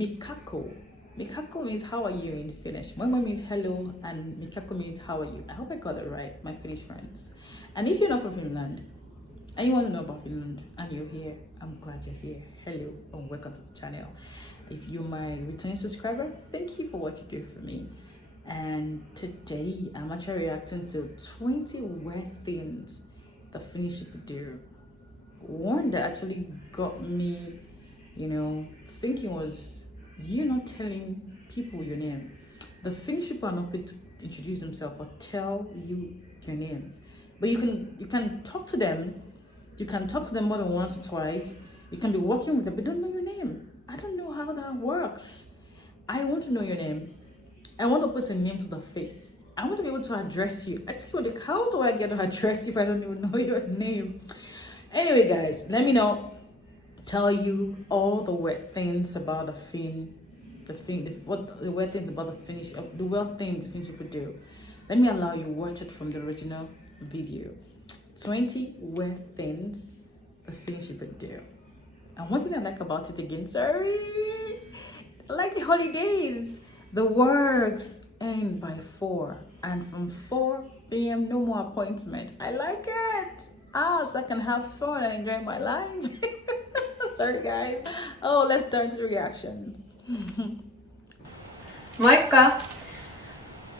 Mikako. Mikako means how are you in Finnish. Moimo means hello and Mikako means how are you. I hope I got it right, my Finnish friends. And if you're not from Finland and you want to know about Finland and you're here, I'm glad you're here. Hello and welcome to the channel. If you're my returning subscriber, thank you for what you do for me. And today I'm actually reacting to 20 weird things the Finnish people do. One that actually got me, thinking was, you're not telling people your name. The Finnish people are not quick to introduce themselves or tell you your names. But you can talk to them. You can talk to them more than once or twice. You can be working with them, but don't know your name. I don't know how that works. I want to know your name. I want to put a name to the face. I want to be able to address you. I tell you, how do I get to address you if I don't even know your name? Anyway, guys, let me know. Tell you all the weird things about the weird things about the Finnish, the weird things the Finnish people do. Let me allow you watch it from the original video. 20 weird things the Finnish people do. And one thing I like about it again, sorry, I like the holidays. The works end by 4, and from 4 p.m. no more appointment. I like it. So I can have fun and enjoy my life. Sorry guys. Oh, let's turn to the reactions. Moikka!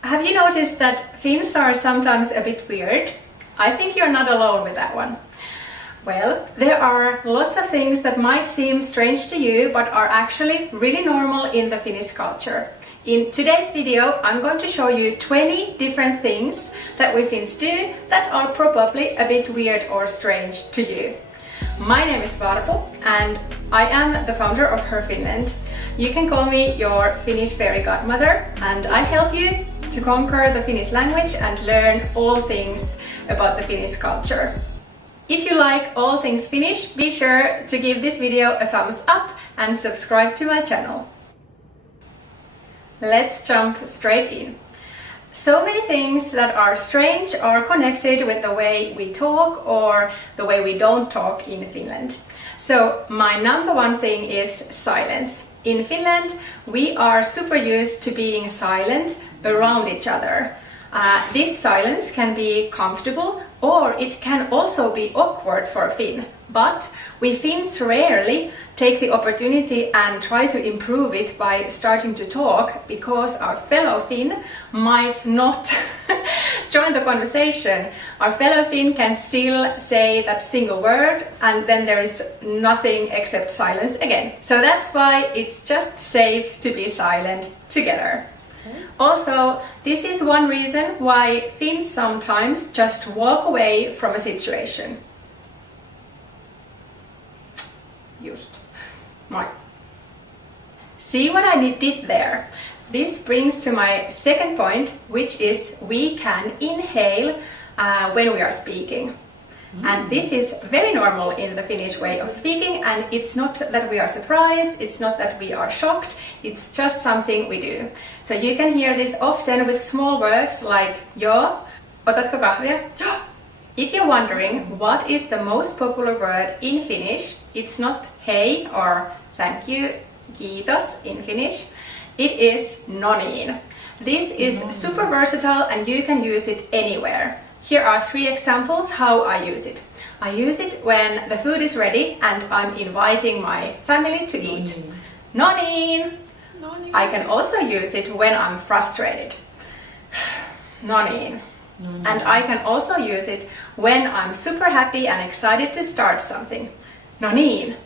Have you noticed that Finns are sometimes a bit weird? I think you're not alone with that one. Well, there are lots of things that might seem strange to you but are actually really normal in the Finnish culture. In today's video, I'm going to show you 20 different things that we Finns do that are probably a bit weird or strange to you. My name is Varpo and I am the founder of Her Finland. You can call me your Finnish fairy godmother, and I help you to conquer the Finnish language and learn all things about the Finnish culture. If you like all things Finnish, be sure to give this video a thumbs up and subscribe to my channel. Let's jump straight in. So many things that are strange are connected with the way we talk or the way we don't talk in Finland. So my number one thing is silence. In Finland, we are super used to being silent around each other. This silence can be comfortable or it can also be awkward for a Finn. But we Finns rarely take the opportunity and try to improve it by starting to talk, because our fellow Finn might not join the conversation. Our fellow Finn can still say that single word and then there is nothing except silence again. So that's why it's just safe to be silent together. Also, this is one reason why Finns sometimes just walk away from a situation. Just. Moi. See what I did there? This brings to my second point, which is we can inhale when we are speaking. And this is very normal in the Finnish way of speaking, and it's not that we are surprised, it's not that we are shocked, it's just something we do. So you can hear this often with small words like jo, otatko kahvia? If you're wondering what is the most popular word in Finnish, it's not hei or thank you, kiitos in Finnish, it is no niin. This is super versatile and you can use it anywhere. Here are 3 examples how I use it. I use it when the food is ready and I'm inviting my family to eat. No niin. I can also use it when I'm frustrated. No niin. And I can also use it when I'm super happy and excited to start something. No niin.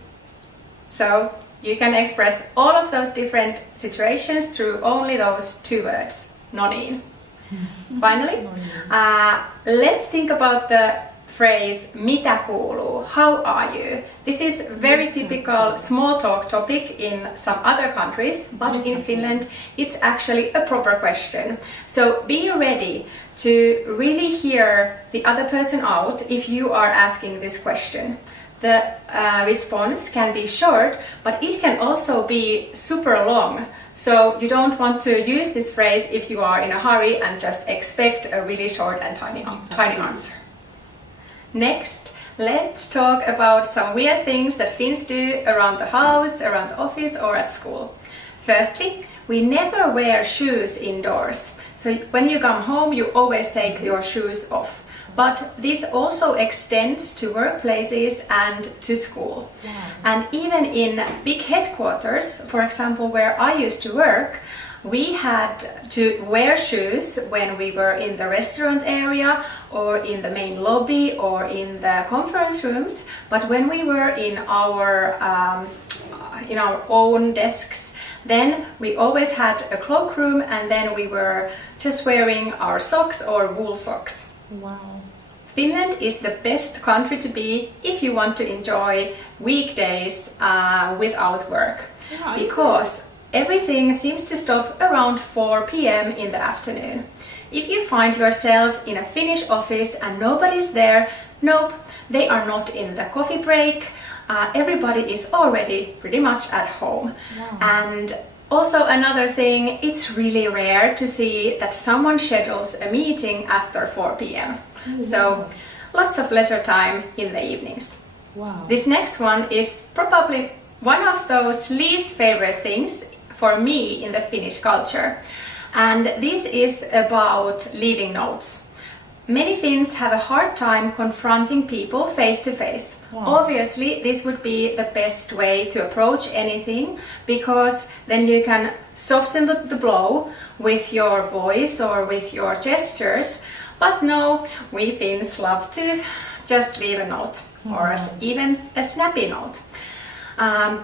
So you can express all of those different situations through only those 2 words. No niin. Finally, let's think about the phrase mitä kuuluu, how are you? This is very typical small talk topic in some other countries, but in Finland it's actually a proper question. So be ready to really hear the other person out if you are asking this question. The response can be short, but it can also be super long. So you don't want to use this phrase if you are in a hurry and just expect a really short and tiny answer. Next, let's talk about some weird things that Finns do around the house, around the office or at school. Firstly, we never wear shoes indoors. So when you come home, you always take your shoes off. But this also extends to workplaces and to school. Wow. And even in big headquarters, for example, where I used to work, we had to wear shoes when we were in the restaurant area or in the main lobby or in the conference rooms. But when we were in our own desks, then we always had a cloakroom, and then we were just wearing our socks or wool socks. Wow. Finland is the best country to be if you want to enjoy weekdays without work, Yeah, because everything seems to stop around 4 p.m. in the afternoon. If you find yourself in a Finnish office and nobody's there, nope, they are not in the coffee break. Everybody is already pretty much at home. Wow. And also another thing, it's really rare to see that someone schedules a meeting after 4 p.m. So lots of leisure time in the evenings. Wow. This next one is probably one of those least favorite things for me in the Finnish culture. And this is about leaving notes. Many Finns have a hard time confronting people face to face. Wow. Obviously, this would be the best way to approach anything, because then you can soften the blow with your voice or with your gestures. But no, we Finns love to just leave a note, or even a snappy note.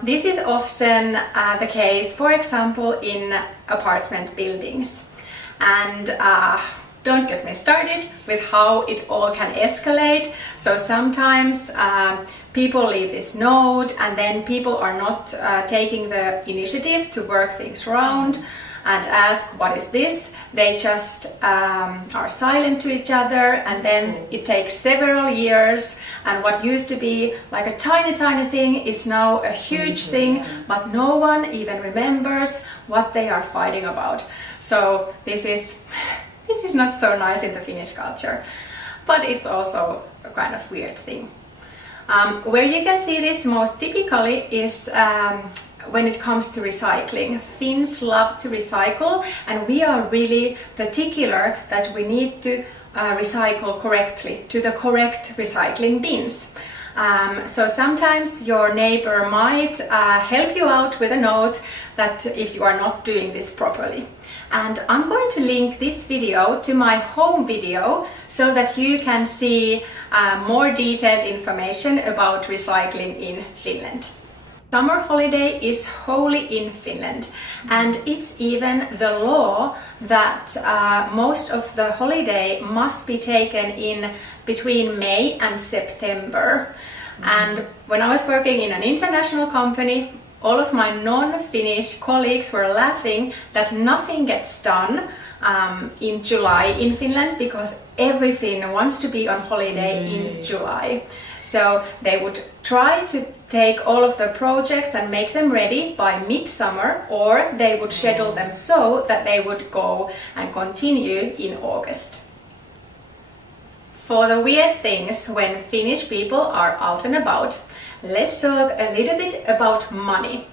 This is often the case, for example, in apartment buildings. And don't get me started with how it all can escalate. So sometimes people leave this note, and then people are not taking the initiative to work things around and ask, what is this? They just are silent to each other, and then it takes several years, and what used to be like a tiny thing is now a huge thing, but no one even remembers what they are fighting about. So this is not so nice in the Finnish culture, but it's also a kind of weird thing. Where you can see this most typically is when it comes to recycling. Finns love to recycle, and we are really particular that we need to recycle correctly to the correct recycling bins. So sometimes your neighbor might help you out with a note that if you are not doing this properly. And I'm going to link this video to my home video so that you can see more detailed information about recycling in Finland. Summer holiday is holy in Finland, and it's even the law that most of the holiday must be taken in between May and September. And when I was working in an international company, all of my non-Finnish colleagues were laughing that nothing gets done in July in Finland, because every Finn wants to be on holiday in July. So they would try to take all of the projects and make them ready by midsummer, or they would schedule them so that they would go and continue in August. For the weird things when Finnish people are out and about, let's talk a little bit about money.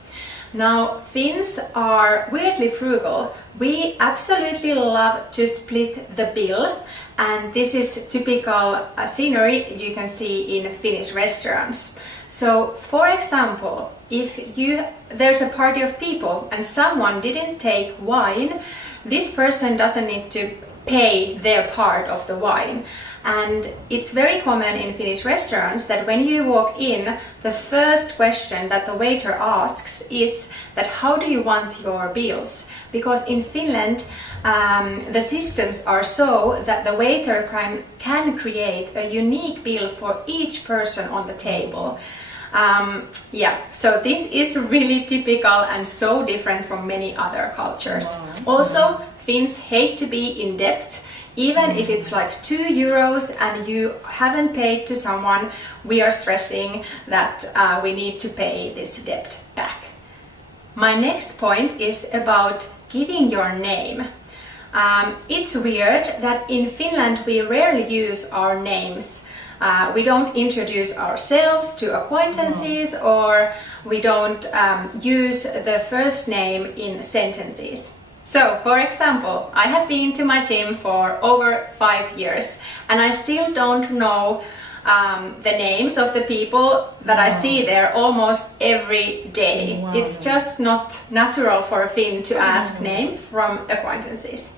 Now, Finns are weirdly frugal. We absolutely love to split the bill, and this is typical scenery you can see in Finnish restaurants. So, for example, if there's a party of people and someone didn't take wine, this person doesn't need to pay their part of the wine. And it's very common in Finnish restaurants that when you walk in, the first question that the waiter asks is that how do you want your bills? Because in Finland, the systems are so that the waiter can create a unique bill for each person on the table. So this is really typical and so different from many other cultures. Wow. Also, Finns hate to be in debt. Even if it's like 2 euros and you haven't paid to someone, we are stressing that we need to pay this debt back. My next point is about giving your name. It's weird that in Finland we rarely use our names. We don't introduce ourselves to acquaintances, or we don't use the first name in sentences. So, for example, I have been to my gym for over 5 years and I still don't know the names of the people that I see there almost every day. Wow. It's just not natural for a Finn to ask names from acquaintances.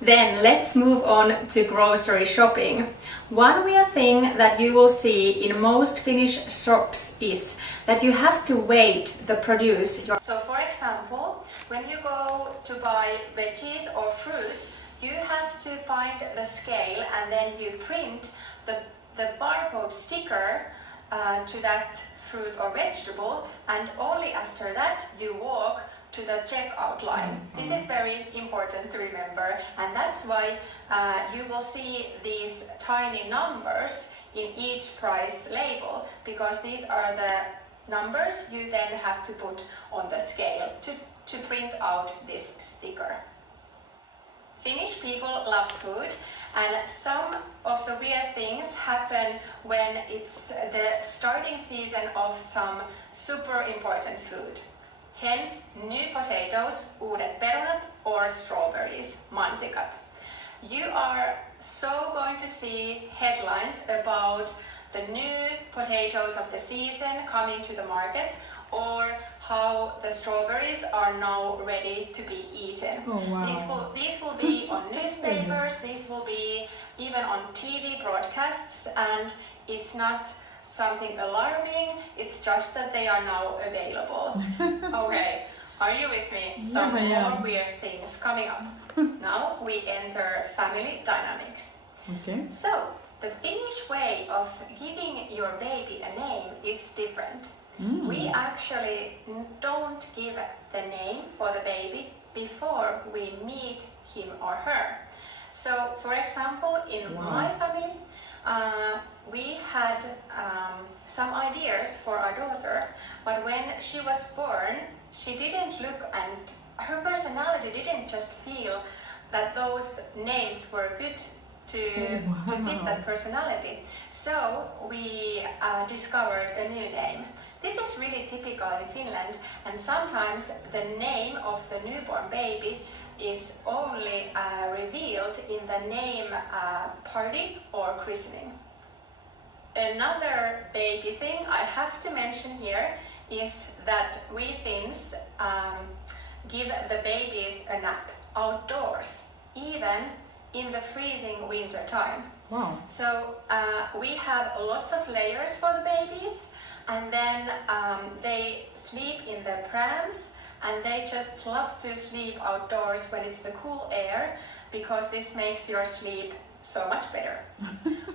Then let's move on to grocery shopping. One weird thing that you will see in most Finnish shops is that you have to weight the produce. So for example, when you go to buy veggies or fruit, you have to find the scale and then you print the barcode sticker to that fruit or vegetable, and only after that you walk to the checkout line. This is very important to remember, and that's why you will see these tiny numbers in each price label, because these are the numbers you then have to put on the scale to print out this sticker. Finnish people love food, and some of the weird things happen when it's the starting season of some super important food. Hence, new potatoes, uudet perunat, or strawberries, mansikat. You are so going to see headlines about the new potatoes of the season coming to the market, or how the strawberries are now ready to be eaten. Oh, wow. These will be on newspapers, these will be even on TV broadcasts, and it's not something alarming, it's just that they are now available. Okay, are you with me? Some more weird things coming up. Now we enter family dynamics. Okay. So, the Finnish way of giving your baby a name is different. We actually don't give the name for the baby before we meet him or her. So, for example, in my family, we had some ideas for our daughter, but when she was born, she didn't look, and her personality didn't just feel that those names were good to fit that personality. So we discovered a new name. This is really typical in Finland, and sometimes the name of the newborn baby is only revealed in the name party or christening. Another baby thing I have to mention here is that we Finns give the babies a nap outdoors, even in the freezing winter time. Wow. So we have lots of layers for the babies, and then they sleep in the prams, and they just love to sleep outdoors when it's the cool air, because this makes your sleep so much better.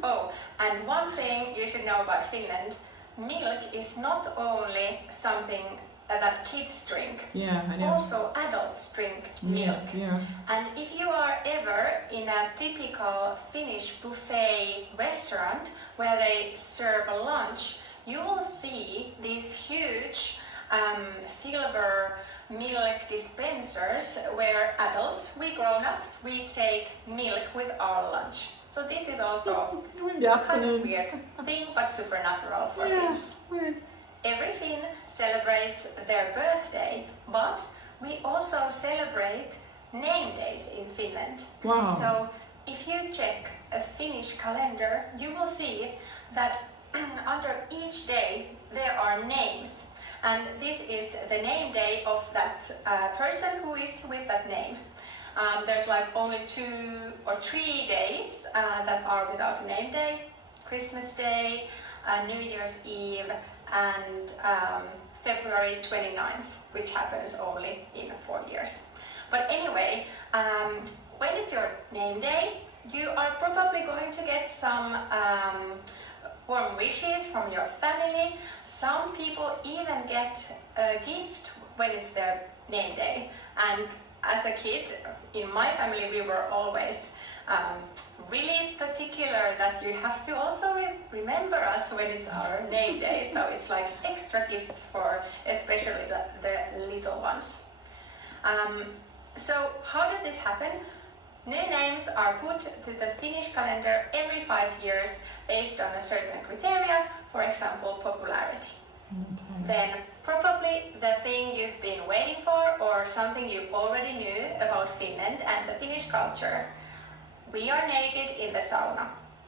Oh, and one thing you should know about Finland, milk is not only something that kids drink. Yeah, I know. Also adults drink milk. Yeah. And if you are ever in a typical Finnish buffet restaurant where they serve a lunch, you will see these huge silver milk dispensers where adults, we grown-ups, we take milk with our lunch. So this is also kind of weird thing, but supernatural for Finns. Weird. Every Finn celebrates their birthday, but we also celebrate name days in Finland. Wow. So if you check a Finnish calendar, you will see that under each day there are names. And this is the name day of that person who is with that name. There's like only 2 or 3 days that are without name day: Christmas Day, New Year's Eve, and February 29th, which happens only in 4 years. But anyway, when it's your name day, you are probably going to get some warm wishes from your family. Some people even get a gift when it's their name day. And as a kid, in my family, we were always really particular that you have to also remember us when it's our name day. So it's like extra gifts for especially the little ones. So how does this happen? New names are put to the Finnish calendar every 5 years based on a certain criteria, for example, popularity. Okay. Then probably the thing you've been waiting for or something you already knew about Finland and the Finnish culture. We are naked in the sauna.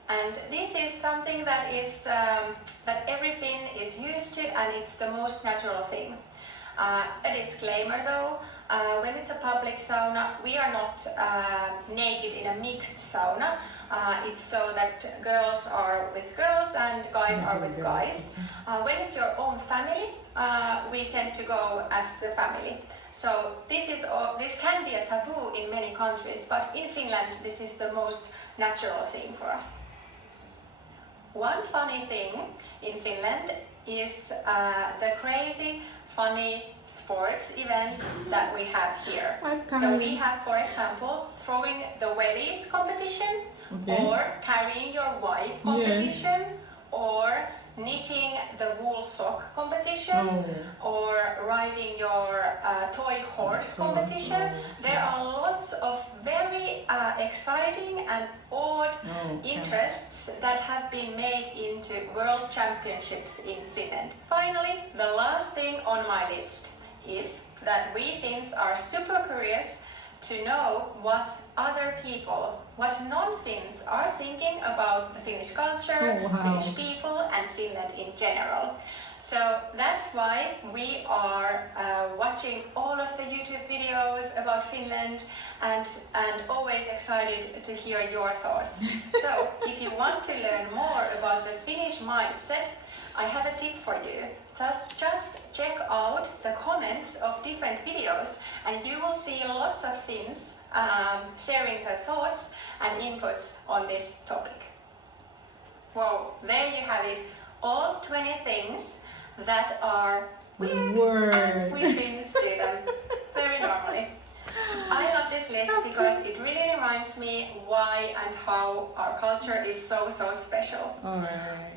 And this is something that is that every Finn is used to, and it's the most natural thing. A disclaimer though, when it's a public sauna, we are not naked in a mixed sauna. It's so that girls are with girls and guys are with guys. When it's your own family, we tend to go as the family. So this can be a taboo in many countries, but in Finland this is the most natural thing for us. One funny thing in Finland is the crazy, funny sports events that we have here. So we have, for example, throwing the wellies competition, or carrying your wife competition, or knitting the wool sock competition, or riding your toy horse competition. There are lots of very exciting and odd interests that have been made into world championships in Finland. Finally, the last thing on my list is that we Finns are super curious to know what other people, what non-Finns are thinking about the Finnish culture, Finnish people and Finland in general. So that's why we are watching all of the YouTube videos about Finland and always excited to hear your thoughts. So if you want to learn more about the Finnish mindset, I have a tip for you. Just check out the comments of different videos and you will see lots of Finns sharing their thoughts and inputs on this topic. Well, there you have it. All 20 things that are weird and we Finns do them very normally. I love this list because it really reminds me why and how our culture is so special.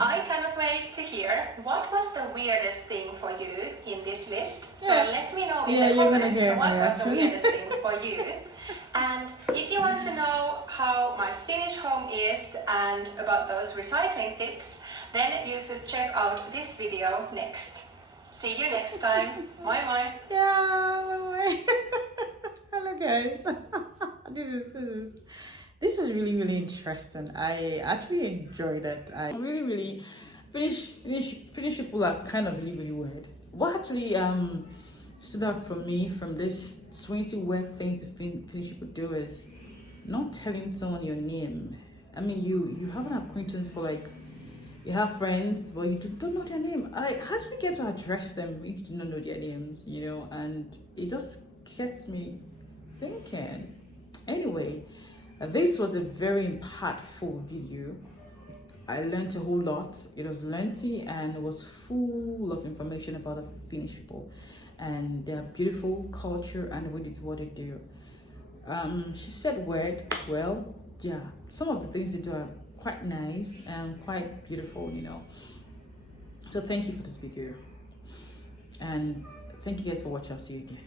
I cannot wait to hear what was the weirdest thing for you in this list. So let me know in the comments what was the weirdest thing for you. And if you want to know how my Finnish home is and about those recycling tips, then you should check out this video next. See you next time. Moi moi! Yeah, moi. Hello guys. This is really interesting. I actually enjoyed it. I really Finnish people are kind of really weird. What actually stood out for me from this 20 weird things the Finnish people do is not telling someone your name. I mean, you have an acquaintance for like, you have friends, but you don't know their name. How do we get to address them if you do not know their names, you know? And it just gets me thinking. Anyway, this was a very impactful video. I learned a whole lot. It was lengthy and it was full of information about the Finnish people and their beautiful culture and what they do. She said word, well, yeah, some of the things they do are quite nice and quite beautiful, you know. So thank you for this video and thank you guys for watching. I'll see you again.